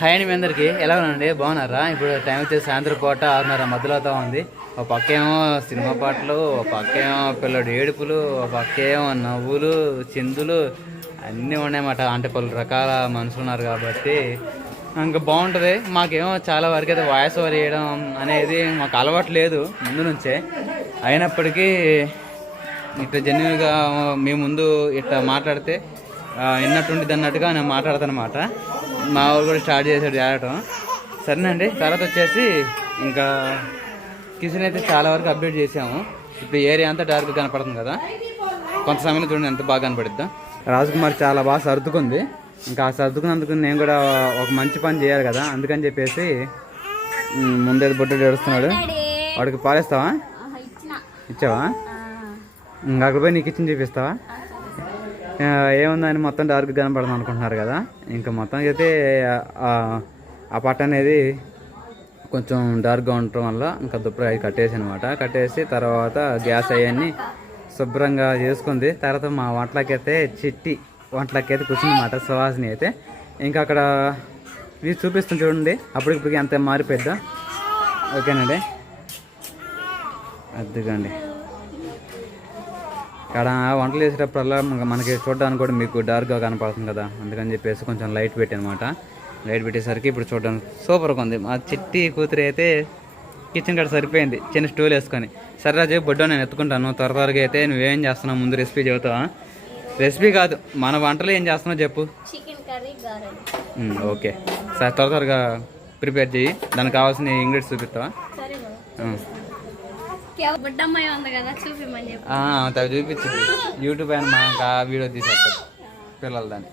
Hi అండి మీ అందరికి. ఎలా ఉన్నారండి? బాగున్నారా? ఇప్పుడు టైం వచ్చేసి సాయంత్రం పూట ఆరున్నర మధ్యలో అవుతా ఉంది. ఒక పక్కేమో సినిమా పాటలు ఒక పక్కేమో పిల్లడు ఏడుపులు ఒక పక్కేమో నవ్వులు చిందులు అన్నీ ఉన్నాయన్నమాట. అంటే పలు రకాల మనుషులు ఉన్నారు కాబట్టి ఇంకా బాగుంటుంది. మాకేమో చాలా వరకు అయితే వాయిస్ ఓవర్ చేయడం అనేది మాకు అలవాటు లేదు ముందు నుంచే. అయినప్పటికీ ఇట్లా జెన్యున్గా మీ ముందు ఇట్లా మాట్లాడితే విన్నట్టుండిది అన్నట్టుగా నేను మాట్లాడతాను అనమాట మా వాళ్ళు కూడా స్టార్ట్ చేశాడు చేరటం సరేనండి తర్వాత వచ్చేసి ఇంకా కిచెన్ అయితే చాలా వరకు అప్డేట్ చేసాము ఇప్పుడు ఏరియా అంతా డార్క్ కనపడుతుంది కదా. కొంత సమయంలో చూడండి ఎంత బాగా కనపడుద్దా. రాజకుమార్ చాలా బాగా సర్దుకుంది. ఇంకా ఆ సర్దుకున్నందుకు నేను కూడా ఒక మంచి పని చేయాలి కదా. అందుకని చెప్పేసి ముందే బొడ్డు ఏడుస్తున్నాడు. వాడికి పాలేస్తావా? ఇచ్చావా? ఇంకా అక్కడ పోయి నీకు ఇచ్చిన చూపిస్తావా? ఏముందని మొత్తం డార్క్ కనపడదాం అనుకుంటున్నారు కదా. ఇంకా మొత్తం అయితే ఆ, పట్ట అనేది కొంచెం డార్క్గా ఉండటం వల్ల ఇంకా దుప్పటి అవి కట్టేసి అనమాట కట్టేసి తర్వాత గ్యాస్ అవన్నీ శుభ్రంగా చేసుకుంది. తర్వాత మా వంటలకైతే చిట్టి వంటలకైతే కూర్చుందన్నమాట సువాసిని అయితే. ఇంకా అక్కడ ఇది చూపిస్తుంది చూడండి. అప్పటికిప్పటికి ఎంత మారిపోద్దా ఓకేనండి. అద్దుకండి ఇక్కడ వంటలు చేసేటప్పుడల్లా మనకి- చూడడానికి కూడా మీకు డార్క్గా కనపడుతుంది కదా. అందుకని చెప్పేసి కొంచెం లైట్ పెట్టి అనమాట. లైట్ పెట్టేసరికి ఇప్పుడు చూడడానికి సూపర్గా ఉంది. మా చిట్టి కూతురు అయితే కిచెన్ కాడ సరిపోయింది. చిన్న స్టూల్ వేసుకొని. సరే రాజు బొడ్డో నేను ఎత్తుకుంటాను. త్వర త్వరగా అయితే నువ్వేం చేస్తున్నావు? ముందు రెసిపీ చెబుతావా? రెసిపీ కాదు. మన వంటలు ఏం చేస్తున్నావు చెప్పు. ఓకే సరే త్వర త్వరగా ప్రిపేర్ చెయ్యి. దానికి కావాల్సిన ఇంగ్రీడియంట్స్ చూపిస్తావా. బుడ్డమ్మాయి ఉంది కదా చూపిమని చెప్పి. చూపించింది యూట్యూబ్ అయినా మనకు ఆ వీడియో తీసేస్తారు పిల్లలు దాన్ని.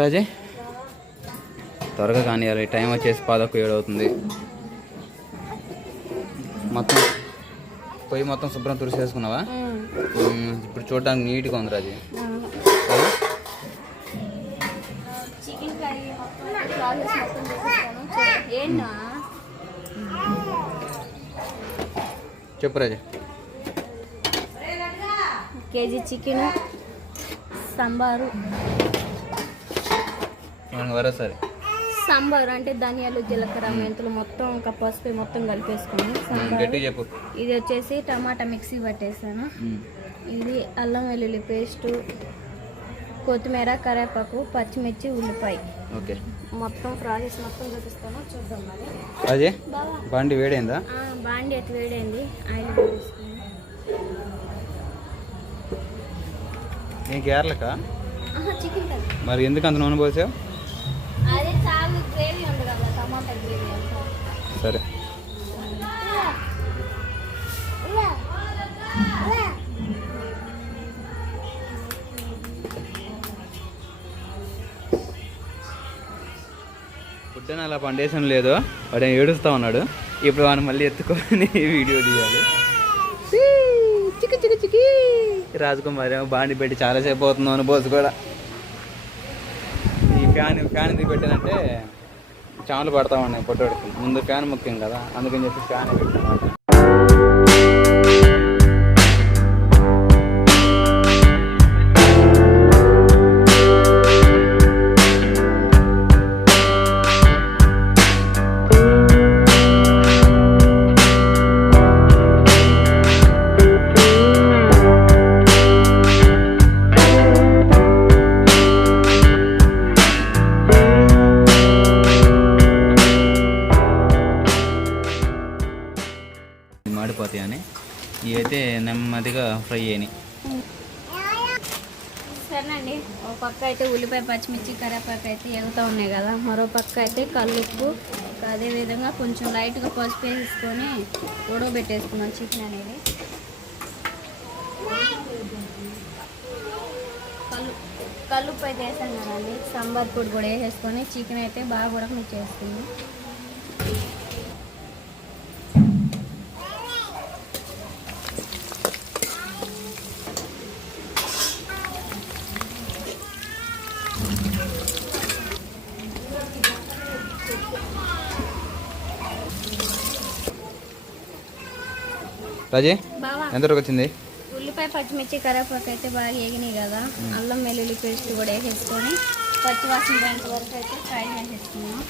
రాజే. త్వరగా కానివ్వాలి టైం వచ్చేసి పదొక్క ఏడు అవుతుంది. మొత్తం పొయ్యి మొత్తం శుభ్రం తుడిసేసుకున్నావా? ఇప్పుడు చూడడానికి నీట్గా ఉంది రాజే? చికెన్ కర్రీ మొత్తం ప్రాసెస్ మొత్తం చూపిస్తాను చెప్పు రాజే. KG chicken sambar. సరే. సాంబారు అంటే ధనియాలు జీలకర్ర మెంతులు మొత్తం ఒక పసుపు మొత్తం కలిపేసుకుని సాంబారు. గట్టి చెప్పు. ఇది వచ్చేసి టమాటా మిక్సీ పట్టేసాను. ఇది అల్లం వెల్లుల్లి పేస్టు కొత్తిమీర కరివేపాకు పచ్చిమిర్చి ఉల్లిపాయ. ఓకే. మొత్తం ప్రాసెస్ మొత్తం చూపిస్తాను. చూద్దాం మరి. బావా. బండి వేడైందా? బాండి అయితే వేడైంది? ఆయిల్ వేసుకుని నీ గేర్లకా చికెన్ మరి ఎందుకు అంత నూనె పోసావు? అదే చాలా గ్రేవీ ఉంది కదా టమాటా గ్రేవీ అంతా. సరే. పుట్టని అలా పండేసం లేదు వాడు ఏడుస్తా ఉన్నాడు. ఇప్పుడు వాడిని మళ్ళీ ఎత్తుకొని వీడియో తీయాలి. చిక్కి చిక్కి చిక్కి రాజకుమారి ఏమో బాండి పెట్టి చాలాసేపు అవుతుంది అని బోసు కూడా. ఈ ఫ్యాన్ ఫ్యాన్ ఎందుకు పెట్టానంటే చాలు పడతా ఉన్నాయి పొట్టోడికి ముందు ఫ్యాన్ ముఖ్యం కదా అందుకని చెప్పి ఫ్యాన్ పెట్టాను. ఫ్రై అయినాయి సరేనండి. ఒక పక్క అయితే ఉల్లిపాయ పచ్చిమిర్చి కరివేపాకు అయితే ఎగుతూ ఉన్నాయి కదా. మరో పక్క అయితే కల్లుప్పు. అదేవిధంగా కొంచెం లైట్గా పసుపు వేసుకొని ఉడకబెట్టేసుకున్నాం చికెన్ అనేది. కల్లు కల్లుప్పు అయితే వేసాను కదండి. సాంబార్ పొడి కూడా వేసేసుకొని చికెన్ అయితే బాగా ఉడకనిచ్చేసుకుంది రాజీ ఎంతవరకు వచ్చింది? ఉల్లిపాయ పచ్చిమిర్చి కరివేపాకు అయితే బాగా ఎగినాయి కదా. అల్లం వెల్లుల్లి పేస్ట్ కూడా వేసేసుకొని పచ్చివాసన పోయేంత వరకు అయితే ఫ్రై చేసేసుకున్నాం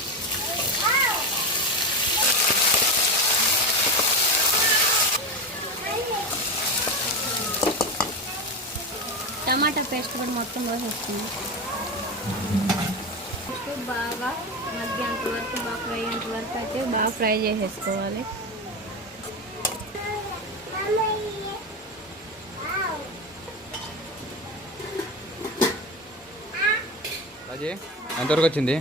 టమాటా పేస్ట్ కూడా మొత్తం పోసేసుకున్నాం. బాగా మగ్గేంత వరకు బాగా ఫ్రై అయ్యేంత వరకు అయితే బాగా ఫ్రై చేసేసుకోవాలి. రాజీ ఎంతవరకు వచ్చింది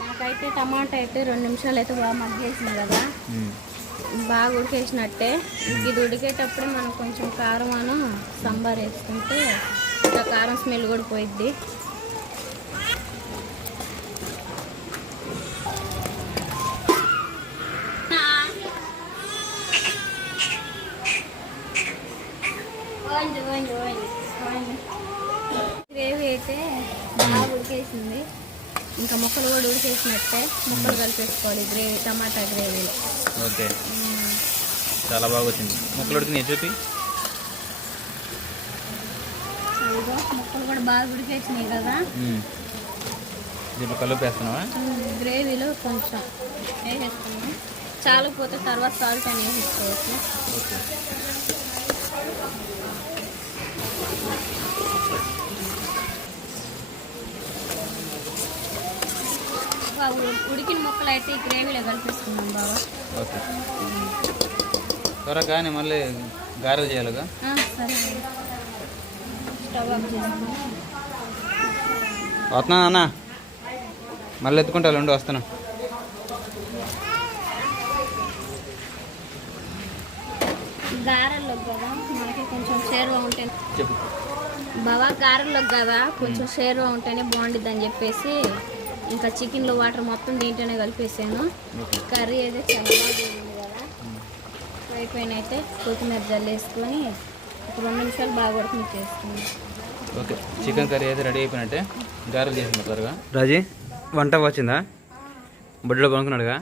నాకైతే టమాటా అయితే రెండు నిమిషాలు అయితే బాగా మగ్గేసింది కదా. బాగా ఉడికేసినట్టే. ఇది ఉడికేటప్పుడే మనం కొంచెం కారం అను సాంబార్ వేసుకుంటే ఇంకా కారం స్మెల్ కూడా పోయిద్ది. గ్రేవీ అయితే ఉడికేసింది. ఇంకా ముక్కలు కూడా ఉడికేసినట్టే ముక్కలు కలిపేసుకోవాలి గ్రేవీ టమాటా గ్రేవీలో. ఓకే. చాలా బాగా వచ్చింది. ముక్కలు ఉడికినాయి. చూపి. ముక్కలు కూడా బాగా ఉడికేసినాయి కదా. దీంట్లో కలుపు వేస్తున్నావా? గ్రేవీలో కొంచెం వేసేసుకున్నాం. చాలకపోతే తర్వాత సాల్ట్ అని వేసేసుకోవచ్చు. ఓకే. బాగా ఉడికిన ముక్కలు అయితే ఈ గ్రేవీలో కలిపేసుకున్నాం బాగా ఓకే. త్వరగా కానీ మళ్ళీ గారెలు చేయాలిగా? ఆ, సరే. స్టవ్ ఆఫ్ చేసుకుని వస్తున్నా అన్న మళ్ళీ ఎత్తుకుంటా ఉండి వస్తాను గారెల్లో కదా మనకి కొంచెం షేర్వా ఉంటే బావా గారెల్లో కదా కొంచెం షేర్వా ఉంటేనే అని చెప్పేసి ఇంకా చికెన్లో వాటర్ మొత్తం దీంట్లోనే కలిపేసాను. కర్రీ అయితే చాలా బాగా ఉంది కదా అయిపోయిన అయితే కొత్తిమీర జల్లేసుకొని ఒక రెండు నిమిషాలు బాగా ఉడకనిచ్చేసుకుని ఓకే. చికెన్ కర్రీ అయితే రెడీ అయిపోయినట్టే. గారెలు చేసిన త్వరగా. రాజీ వంట వచ్చిందా? బుడ్డలో కొనుక్కున్నాడుగా?